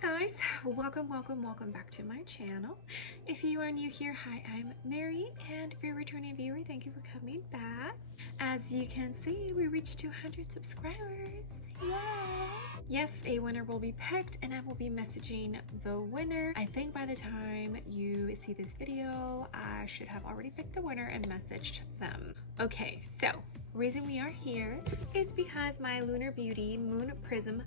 Guys, welcome back to my channel. If you are new here, hi, I'm Mary, and if you're a returning viewer, thank you for coming back. As you can see, we reached 200 subscribers. Yay! Yes, a winner will be picked, and I will be messaging the winner. I think by the time you see this video, I should have already picked the winner and messaged them. Okay, so reason we are here is because my Lunar Beauty Moon Prism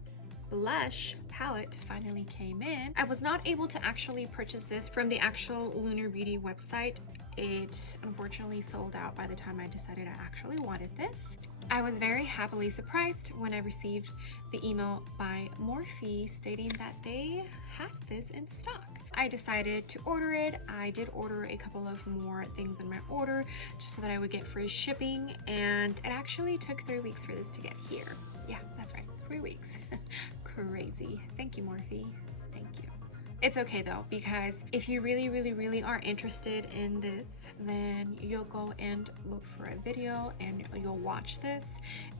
Blush Palette finally came in. I was not able to actually purchase this from the actual Lunar Beauty website. It unfortunately sold out by the time I decided I actually wanted this. I was very happily surprised when I received the email by Morphe stating that they had this in stock. I decided to order it. I did order a couple of more things in my order just so that I would get free shipping, and it actually took 3 weeks for this to get here. Yeah, that's right, 3 weeks. Crazy. Thank you, Morphe. Thank you. It's okay though, because if you really are interested in this, then you'll go and look for a video and you'll watch this.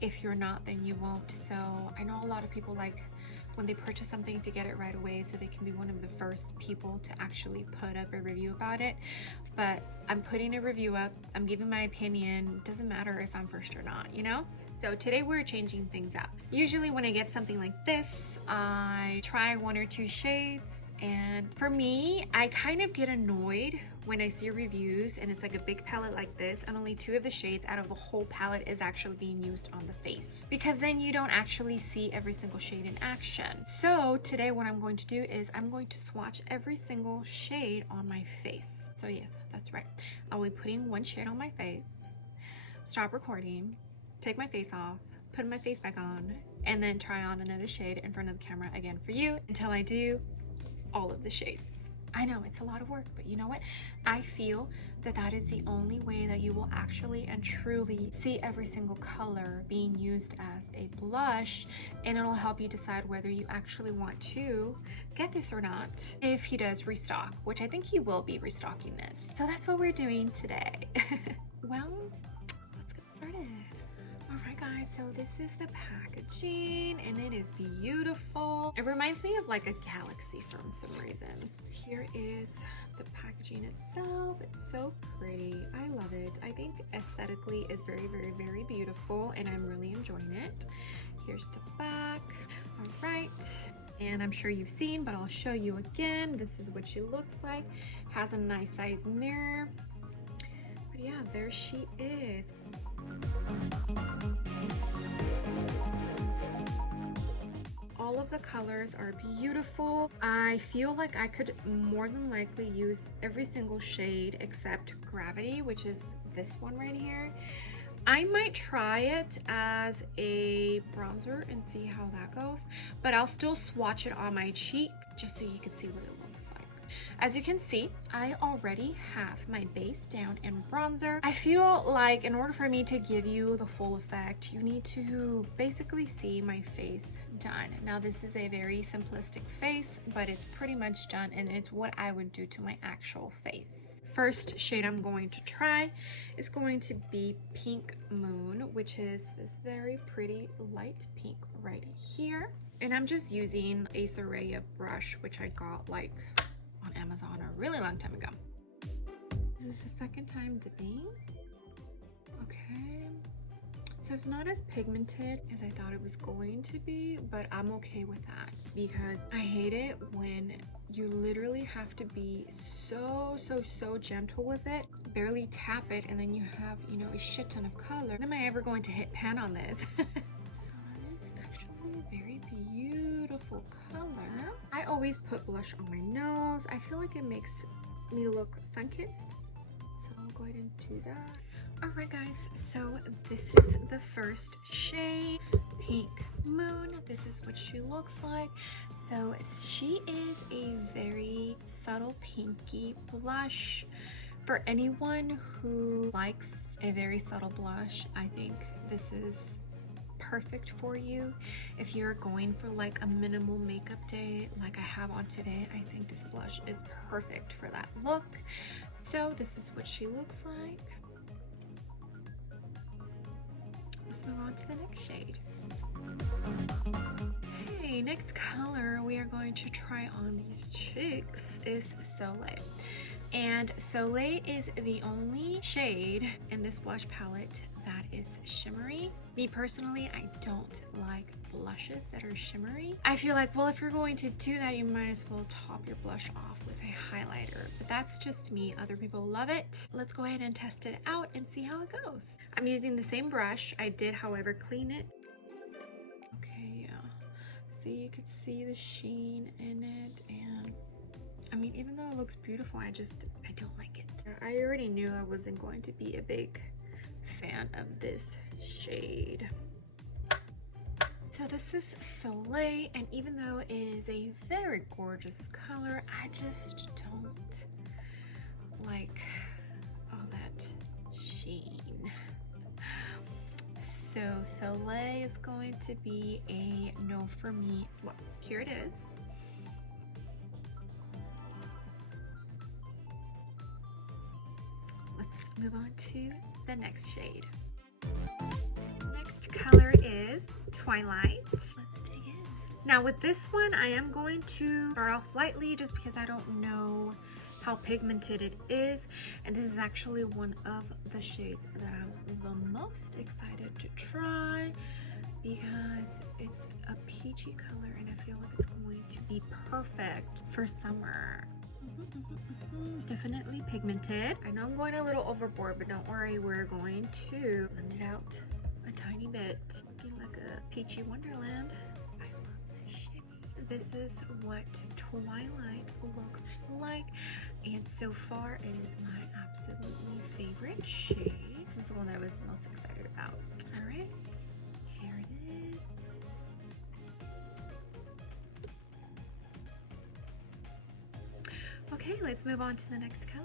If you're not, then you won't. So I know a lot of people like when they purchase something to get it right away so they can be one of the first people to actually put up a review about it. But I'm putting a review up. I'm giving my opinion. It doesn't matter if I'm first or not, you know? So today we're changing things up. Usually when I get something like this, I try 1 or 2 shades, and for me, I kind of get annoyed when I see reviews and it's like a big palette like this and only 2 of the shades out of the whole palette is actually being used on the face, because then you don't actually see every single shade in action. So today what I'm going to do is I'm going to swatch every single shade on my face. So yes, that's right. I'll be putting 1 shade on my face, stop recording, take my face off, put my face back on, and then try on another shade in front of the camera again for you until I do all of the shades. I know it's a lot of work, but you know what? I feel that that is the only way that you will actually and truly see every single color being used as a blush, and it'll help you decide whether you actually want to get this or not if he does restock, which I think he will be restocking this. So that's what we're doing today. Well, let's get started. Alright guys, so this is the packaging and it is beautiful. It reminds me of like a galaxy for some reason. Here is the packaging itself. It's so pretty. I love it. I think aesthetically it's very beautiful and I'm really enjoying it. Here's the back. Alright. And I'm sure you've seen, but I'll show you again. This is what she looks like. Has a nice size mirror. But yeah, there she is. All of the colors are beautiful. I feel like I could more than likely use every single shade except Gravity, which is this one right here. I might try it as a bronzer and see how that goes, but I'll still swatch it on my cheek just so you can see what it looks like. As you can see, I already have my base down in bronzer. I feel like in order for me to give you the full effect, you need to basically see my face done. Now this is a very simplistic face, but it's pretty much done and it's what I would do to my actual face. First shade I'm going to try is going to be Pink Moon, which is this very pretty light pink right here. And I'm just using a Soleil brush, which I got like on Amazon a really long time ago. This is the second time dipping. Okay. So it's not as pigmented as I thought it was going to be, but I'm okay with that because I hate it when you literally have to be so gentle with it, barely tap it, and then you have, you know, a shit ton of color. Am I ever going to hit pan on this? So it's actually a very beautiful color. I always put blush on my nose. I feel like it makes me look sun-kissed, so I'll go ahead and do that. Alright guys, so this is the first shade, Pink Moon. This is what she looks like. So she is a very subtle pinky blush. For anyone who likes a very subtle blush, I think this is perfect for you. If you're going for like a minimal makeup day like I have on today, I think this blush is perfect for that look. So this is what she looks like. Let's move on to the next shade. Hey, Okay, next color we are going to try on these cheeks is Soleil. And Soleil is the only shade in this blush palette that is shimmery. Me personally, I don't like blushes that are shimmery. I feel like, well, if you're going to do that, you might as well top your blush off with a highlighter. But that's just me. Other people love it. Let's go ahead and test it out and see how it goes. I'm using the same brush. I did, however, clean it. Okay, yeah. See, you could see the sheen in it, and I mean, even though it looks beautiful, I don't like it. I already knew I wasn't going to be a big fan of this shade. So this is Soleil, and even though it is a very gorgeous color, I just don't like all that sheen. So Soleil is going to be a no for me. Well, here it is. Move on to the next shade. Next color is Twilight. Let's dig in. Now with this one, I am going to start off lightly just because I don't know how pigmented it is. And this is actually one of the shades that I'm the most excited to try because it's a peachy color and I feel like it's going to be perfect for summer. Definitely pigmented. I know I'm going a little overboard, but don't worry, we're going to blend it out a tiny bit. Looking like a peachy wonderland. I love this shade. This is what Twilight looks like, and so far it is my absolutely favorite shade. This is the one that I was the most excited about. All right, here it is. Okay, let's move on to the next color.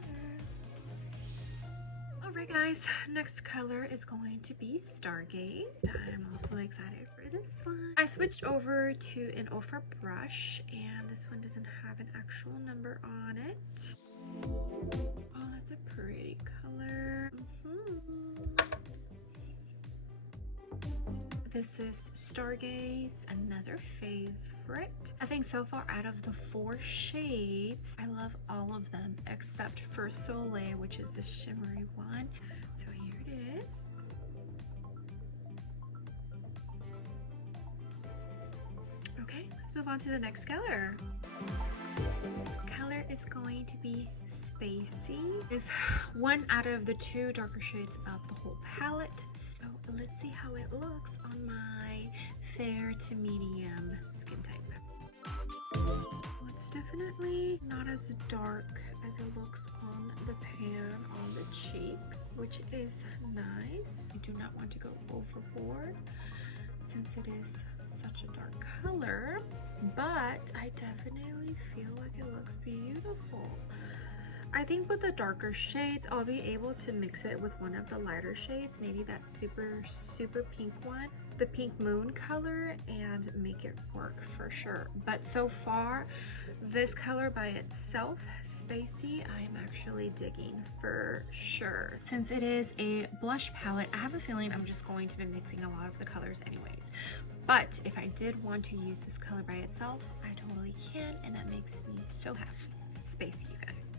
Alright guys, next color is going to be Stargate. I'm also excited for this one. I switched over to an Ofra brush, and this one doesn't have an actual number on it. Oh, that's a pretty color. This is Stargate's another favorite. I think so far out of the 4 shades, I love all of them except for Soleil, which is the shimmery one. So here it is. Okay, let's move on to the next color. This color is going to be Spacey. It's one out of the 2 darker shades of the whole palette. So let's see how it looks on my fair to medium skin type. Well, it's definitely not as dark as it looks on the pan on the cheek, which is nice. You do not want to go overboard since it is such a dark color, but I definitely feel like it looks beautiful. I think with the darker shades, I'll be able to mix it with one of the lighter shades, maybe that super pink one, the pink moon color, and make it work for sure. But so far, this color by itself, Spacey, I'm actually digging for sure. Since it is a blush palette, I have a feeling I'm just going to be mixing a lot of the colors anyways. But if I did want to use this color by itself, I totally can, and that makes me so happy. Spacey, you guys.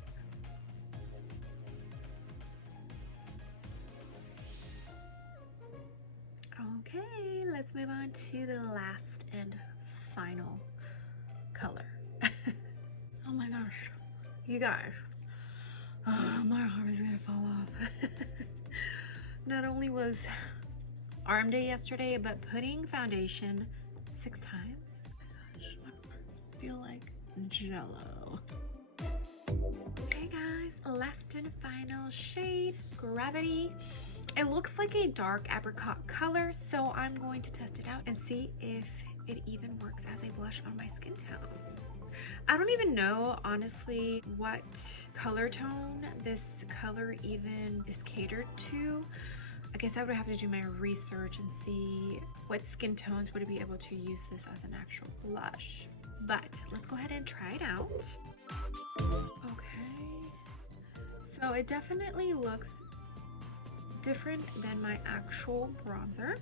Okay, let's move on to the last and final color. Oh my gosh, you guys, my arm is gonna fall off. Not only was arm day yesterday, but putting foundation 6 times. Oh my gosh, my arms feel like jello. Okay guys, last and final shade, Gravity. It looks like a dark apricot color, so I'm going to test it out and see if it even works as a blush on my skin tone. I don't even know, honestly, what color tone this color even is catered to. I guess I would have to do my research and see what skin tones would be able to use this as an actual blush. But let's go ahead and try it out. Okay, so it definitely looks different than my actual bronzer,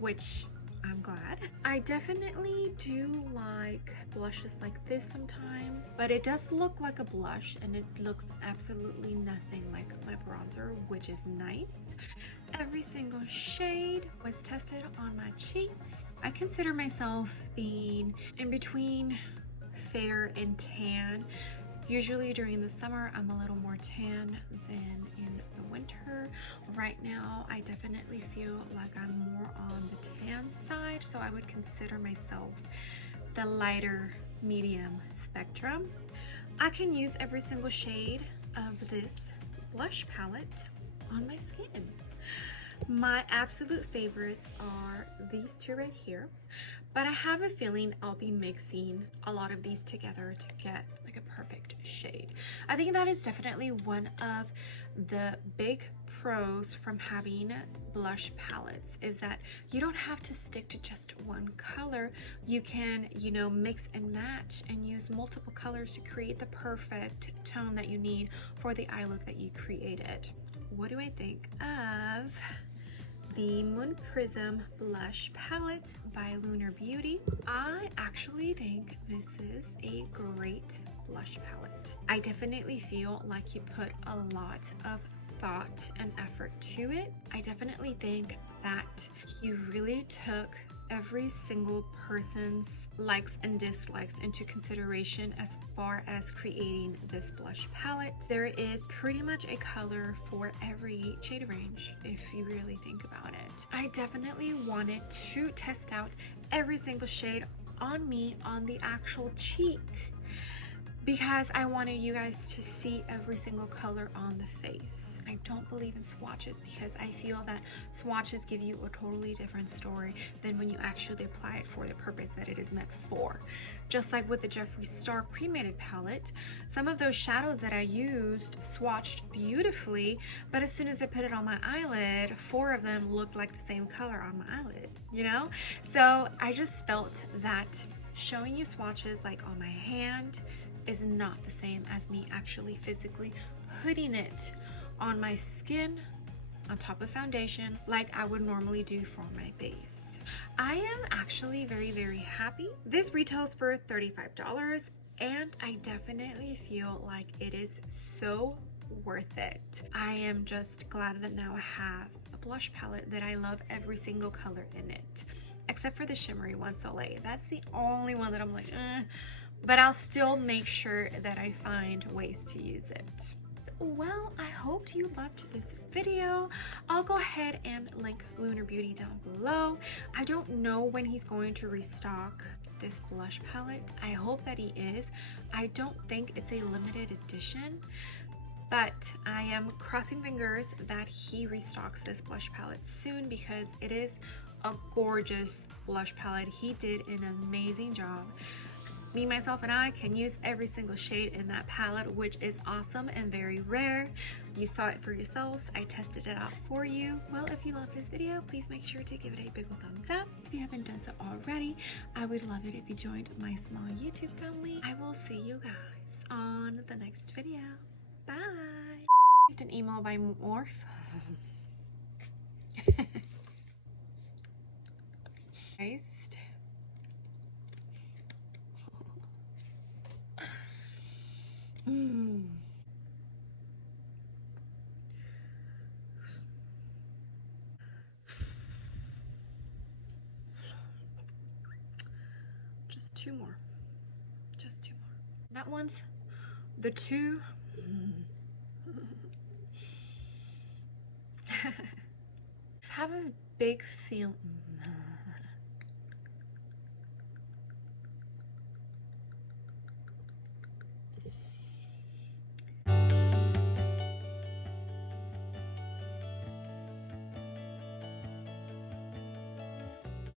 which I'm glad. I definitely do like blushes like this sometimes, but it does look like a blush and it looks absolutely nothing like my bronzer, which is nice. Every single shade was tested on my cheeks. I consider myself being in between fair and tan. Usually during the summer, I'm a little more tan than in the winter. Right now, I definitely feel like I'm more on the tan side, so I would consider myself the lighter medium spectrum. I can use every single shade of this blush palette on my skin. My absolute favorites are these two right here, but I have a feeling I'll be mixing a lot of these together to get like a perfect shade. I think that is definitely one of the big pros from having blush palettes, is that you don't have to stick to just one color. You can, you know, mix and match and use multiple colors to create the perfect tone that you need for the eye look that you created. What do I think of the Moon Prism Blush Palette by Lunar Beauty? I actually think this is a great blush palette. I definitely feel like you put a lot of thought and effort to it. I definitely think that you really took every single person's likes and dislikes into consideration as far as creating this blush palette. There is pretty much a color for every shade range if you really think about it. I definitely wanted to test out every single shade on me on the actual cheek because I wanted you guys to see every single color on the face. I don't believe in swatches because I feel that swatches give you a totally different story than when you actually apply it for the purpose that it is meant for. Just like with the Jeffree Star Cremated palette, some of those shadows that I used swatched beautifully, but as soon as I put it on my eyelid, 4 of them looked like the same color on my eyelid, you know? So I just felt that showing you swatches like on my hand is not the same as me actually physically putting it on my skin on top of foundation like I would normally do for my base. I am actually very happy. This retails for $35 and I definitely feel like it is so worth it. I am just glad that now I have a blush palette that I love every single color in it, except for the shimmery one, Soleil. That's the only one that I'm like, but I'll still make sure that I find ways to use it. Well, I hoped you loved this video. I'll go ahead and link Lunar Beauty down below. I don't know when he's going to restock this blush palette. I hope that he is. I don't think it's a limited edition, but I am crossing fingers that he restocks this blush palette soon because it is a gorgeous blush palette. He did an amazing job. Me, myself, and I can use every single shade in that palette, which is awesome and very rare. You saw it for yourselves. I tested it out for you. Well, if you love this video, please make sure to give it a big ol' thumbs up. If you haven't done so already, I would love it if you joined my small YouTube family. I will see you guys on the next video. Bye. An email by Morph. Guys. Just 2 more. Just 2 more. That one's the 2. Have a big feel.